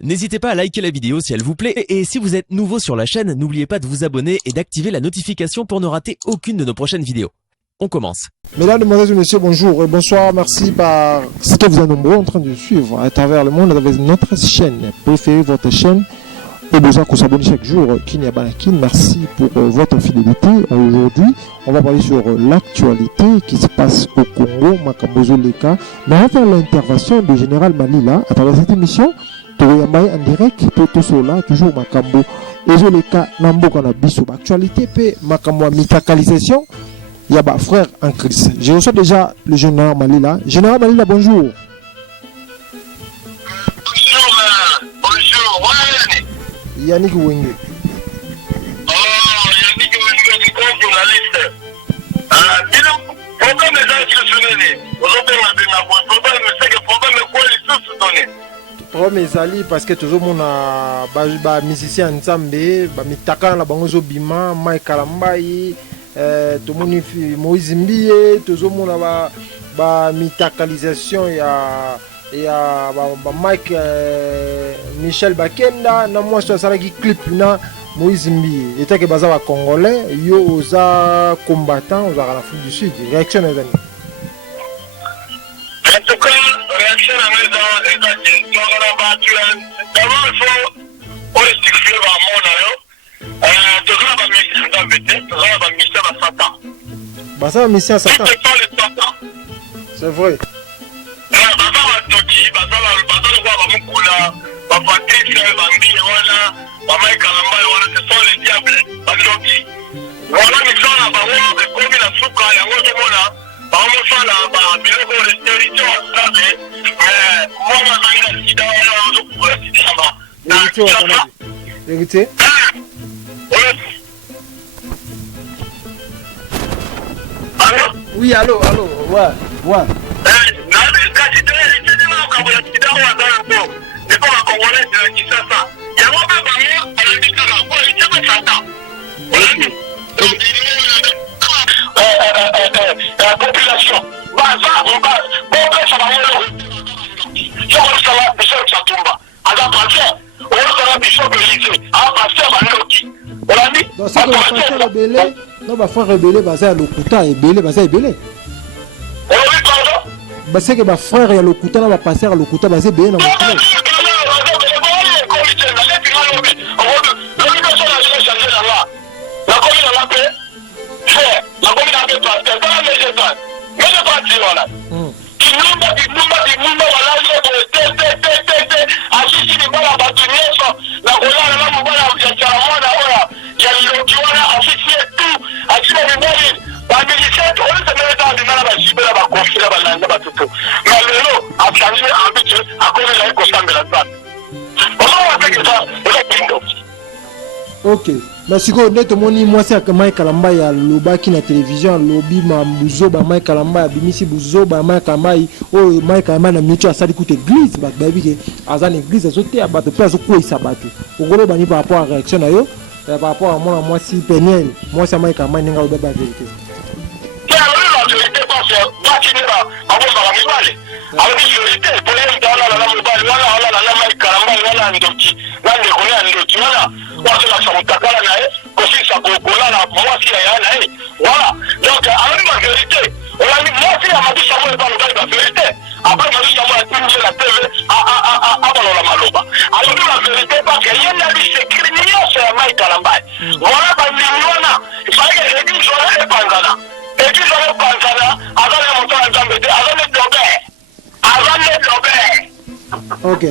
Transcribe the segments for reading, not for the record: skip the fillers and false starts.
N'hésitez pas à liker la vidéo si elle vous plaît et si vous êtes nouveau sur la chaîne, n'oubliez pas de vous abonner et d'activer la notification pour ne rater aucune de nos prochaines vidéos. On commence. Mesdames, Mesdemoiselles et Messieurs, bonjour et bonsoir. Merci par ce que vous êtes nombreux en train de suivre à travers le monde avec notre chaîne. Préférez votre chaîne et besoin qu'on s'abonne chaque jour. Kinyabanakin, merci pour votre fidélité. Aujourd'hui, on va parler sur l'actualité qui se passe au Congo, Makambozo Leka. Mais on va faire l'intervention du général Malila à travers cette émission. Toyambaye en direct, Toto Sola, toujours Makambo. Ezoleka, Nambo Kanabiso. Actualité, P. Makambo Mitakalisation. Yaba, frère en Christ. Je reçois déjà le général Malila. Général Malila, bonjour. Bonjour, ouais. Yannick Wenge. Oh, Yannick Wenge, du grand journaliste. Problème est institutionnel. Aujourd'hui, on a des problèmes, c'est que problème est quoi, les sources données. Problème ezali parce que toujours mon ba musicien ensemble ba mitaka la bango bima Mike Kalambai to moni Moïse Mbie toujours mon ba mitakalisation ya ba Mike Michel Bakenda na moi so sala ki clip na Moïse Mbie était que baza ba congolais yo oza combattant aux Afrique du Sud réaction les amis. En tout cas, réaction à mes dans d'abord, il faut restituer le monde. Toujours la mission d'embêter, toujours la mission à Satan. Bah, ça, la mission à Satan. C'est vrai. Vérité. Oui, allô, ouais. La population, c'est que ma frère et le couteau va passer à l'Okuta, c'est bien dans mon ok, mais si vous êtes moi c'est que Mike Kalamba ya lobaki na télévision lobby mambuzo ba Mike Kalamba bimisi buzo ba Mike Kalamba oh Mike Kalamba na micho asali ku église ba baby ke azan église azote abato pe azoku isabato ogolo bani par rapport à réaction na yo par rapport à moi si Peniel moi c'est Mike Kalamba ninga obe ba vérité voilà, donc avec ma vérité, on a dit moi si la m'a dit ça moi pas la vérité. Après m'a dit ça moi à la TV à la maloba. Alors la vérité parce que y a des criminels sur la Mike Kalamba. Voilà pas milliona, il fallait que l'église soit Panzana. L'église soit Panzana, avant de monter en Zambété, avant de ok,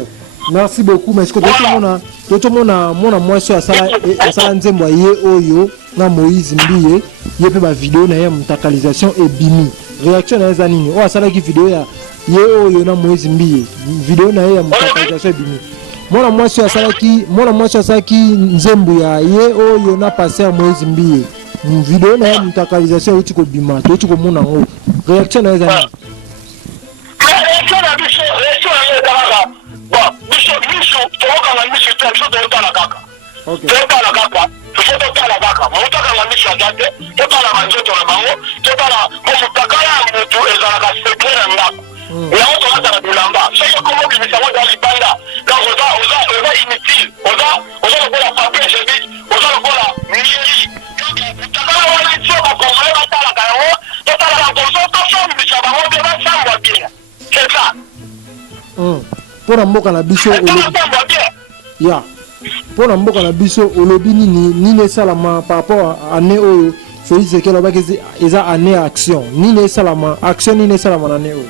merci beaucoup. Mais est-ce que tout le monde a moi sur la nzembo ye oyo na Moïse Mbie ye pe ba vidéo na ya mutakalisation et bimi réaction na zanini o asala ki vidéo ya ye oyo na Moïse Mbie vidéo na ya mutakalisation et bimi mona moi sur asala ki nzembo ya ye oyo na passer Moïse Mbie vidéo na ya mutakalisation uti ko bima to uti ko mona ngo réaction na zanini réaction na biso réaction bon biso to ka na biso to la kaka ok to la kaka totala baka mutaka na misha date totala manjoto na bango totala mutaka ya mutu ezalaka secret na ndako na oto hata na bilamba sio komo kibisa moja alipanda donc oza Pour mboka na biso ya pour mboka na biso olobi nini salama par rapport à année oyo Félix Sekelo ba kezi eza année action nini salama action nini salama na année oyo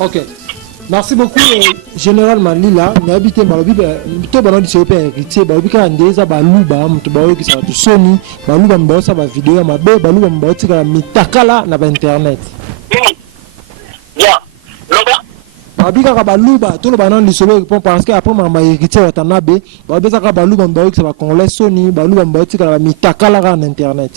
Ok. Merci beaucoup, Général Malila. N'habitez Balobi, tout le monde s'est hérité. Balobi quand déjà Baluba, Mutubao qui s'est Sony, Baluba Mbosa va vidéo, ma belle Baluba Mboti qui a mis Takala na internet. Babika Baluba, tout le monde solo parce qu'après m'a hérité Watanabe, Babisa Baluba Mbao qui va congolais Sony, Baluba Mboti qui a mis Takala na internet.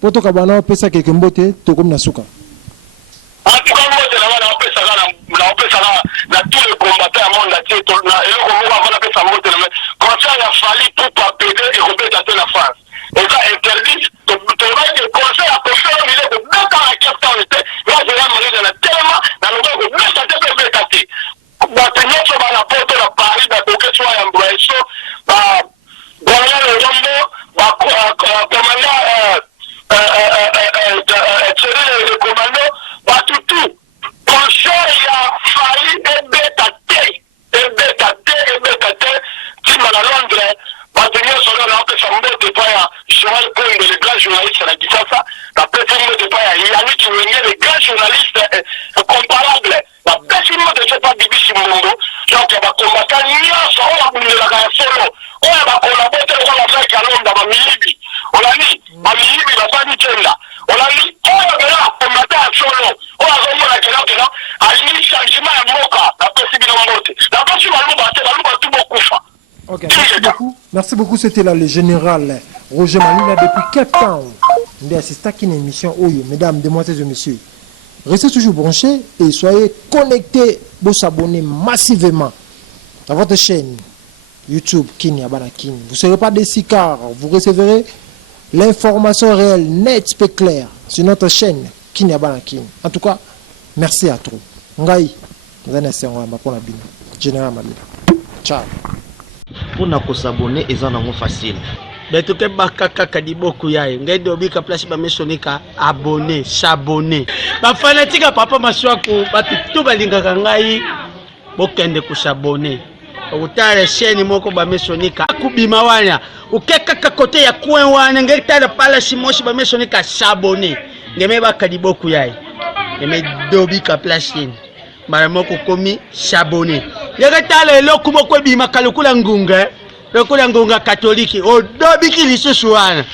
Poto kabana pesa keke mbote tokom na suka. En tout cas mbote na pesa na tous les combattants à monde entier to na eloko moko na pesa mbote na conseil ya fali pour pas péter et rebeter la France. Et ça interdit to va que conseil a fait au milieu de 2 ans à Cape Town était là je vais aller dans tellement dans le ko beta te beta. Ba tenyo so ba la porte la Paris da ko que soit en Brescio ba voilà le Rombo ba commandant le commando va tout conseil ya fali et beta qui m'a la Londres va tenir sur la que ça me pas Joël Conde le grand journaliste la Kisasa la personne de pas Yannick qui est le grand journaliste comparable la personne de ce pas Bibi Simongo donc va combattre nyonso on va bunela ka solo on va collaborer avec la mec à Londres ba milibi on a dit ba milibi ba pas ni tenda on a dit on va combattre solo on va voir que là ali changement ya moka la possibilité mbote la possibilité ba tout beaucoup fa. Ok, merci beaucoup. C'était là le général Roger Malila depuis Cape Town. Il assiste à une émission Oyo, mesdames, demoiselles et messieurs. Restez toujours branchés et soyez connectés pour s'abonner massivement à votre chaîne YouTube Kini Abana Kini. Vous ne serez pas déçus car vous recevrez l'information réelle, nette et claire sur notre chaîne Kini Abana Kini. En tout cas, merci à tous. Ngai, Général Malila. Ciao. Pour nous s'abonner, ils en ont facile. Mais tout est bakaka diboku yae. Ngai dobika place ba mesonika abonner, s'abonner. Ba fanatique papa maswako ba tout balinga ngai bokende ko s'abonner. utale sheni moko bamesonika kubima wana ukeka kakote ya kwen wana ngetala pala simoshi bamesonika s'abonner ngeme bakadiboku yayi ngeme dobika plasine mara moko komi s'abonner ngetala eloko moko bima kalukula ngunga lokula ngunga katoliki odobiki lisusu wana